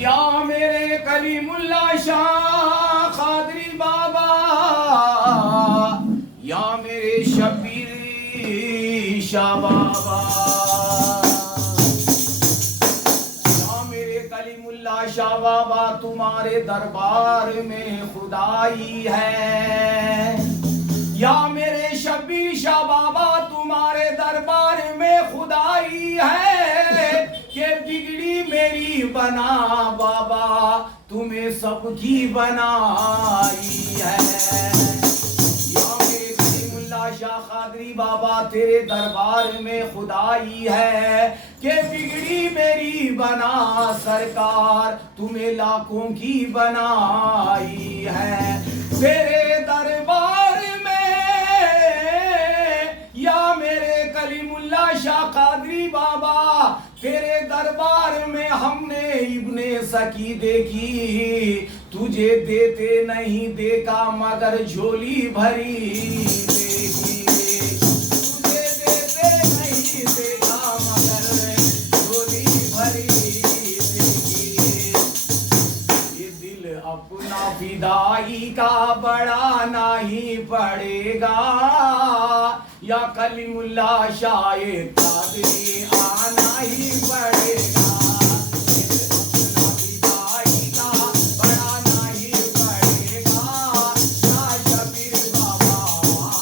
या मेरे कलीमुल्ला शाह कादरी बाबा, या मेरे शबीर शाह बाबा, या मेरे कलीमुल्ला शाह बाबा, तुम्हारे दरबार में खुदाई है। या मेरे शबीर शाह बाबा, तुम्हारे दरबार में खुदाई है कि बिगड़ी मेरी बना बाबा, तुम्हें सबकी बनाई है। या मेरे कलीमुल्ला शाह कादरी बाबा, तेरे दरबार में खुदाई है कि बिगड़ी मेरी बना सरकार, तुम्हें लाखों की बनाई है। तेरे दरबार में या मेरे कलीमुल्ला शाह कादरी बाबा, तेरे दरबार में हमने इब्ने सकी देखी, तुझे देते नहीं देखा मगर झोली भरी देखी। तुझे देते नहीं देखा मगर झोली भरी देखी। ये दिल अपना फिदाई का बढ़ाना ही पड़ेगा, या कलीमुल्ला शाह कादरी आना ही पड़ेगा। अपना फिदाई का बढ़ाना ही पड़ेगा, या शबीर बाबा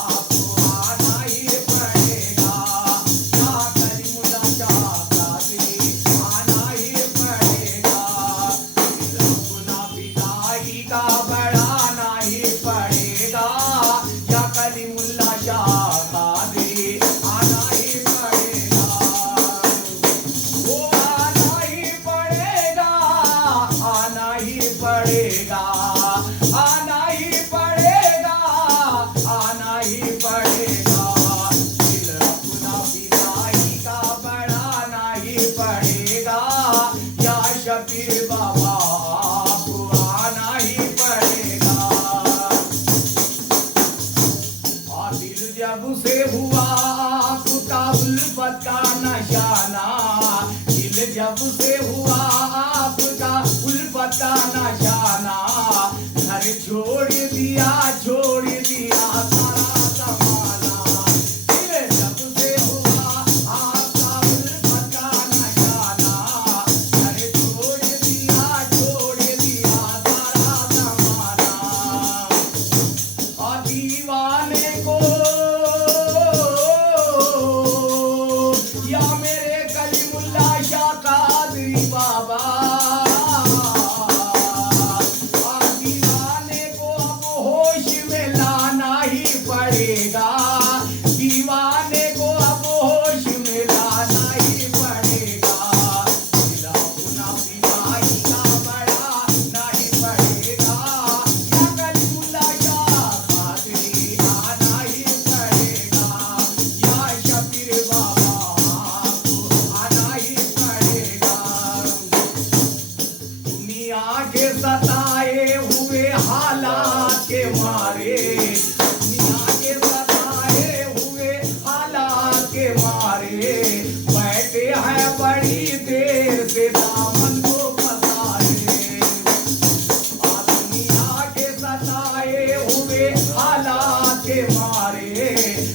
आपको आना ही पड़ेगा। या कलीमुल्ला शाह कादरी आना ही पड़ेगा। अपना फिदाई का बढ़ाना ही पड़ेगा, या कलीमुल्ला शाह कादरी आना ही पड़ेगा। वो आना ही पड़ेगा, आना ही पड़ेगा, आना ही पड़ेगा, आना ही पड़ेगा। दिल अपना फिदाई का बढ़ाना ही पड़ेगा, या शबीर बाबा आपको आना ही पड़ेगा। दिल जब से हुआ आपका उल्फत का नशाना, दिल जब से हुआ आपका उल्फत का नशाना, घर छोड़ दिया सारा जमाना। दिल जब से हुआ आपका उल्फत का नशाना, घर छोड़ दिया सारा जमाना। और दीवाने को या मेरे कलीमुल्ला शाह कादरी बाबा, और दीवाने को अब होश में लाना ही पड़ेगा। दीवाने को अब होश में लाना ही पड़ेगा। दिल अपना फिदाई का बढ़ाना ही पड़ेगा, या कलीमुल्ला शाह कादरी आना ही पड़ेगा। या शबीर बाबा आपको आना ही पड़ेगा। दुनिया के सताए हुए हालात के मारे, दुनिया के सताए हुए हालात के मारे, बैठे हैं बड़ी देर से दामन को पसारे। दुनिया के सताए हुए हालात के मारे,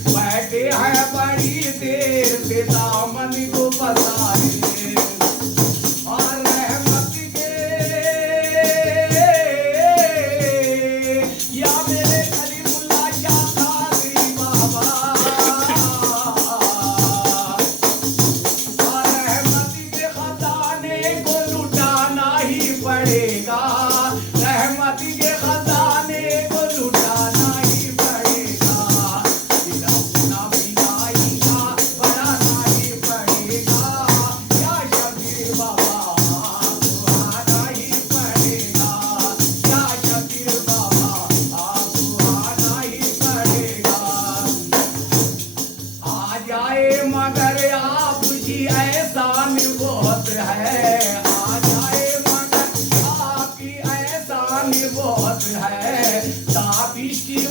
बैठे हैं बड़ी देर से दामन को पसारे। और रहमत के या मेरे कलीमुल्ला शाह कादरी बाबा, और रहमत के खजाने को लुटाना ही पड़ेगा। रहमत के खजाने को लुटाना ही पड़ेगा। दिल अपना फिदाई का बढ़ाना ही पड़ेगा, या शबीर बाबा आपको आना ही पड़ेगा। या शबीर बाबा आपको आना ही पड़ेगा। आ जाए मगर आप जी एहसान बहुत है, आ जाए मगर आपकी एहसान बहुत है। ताबिश की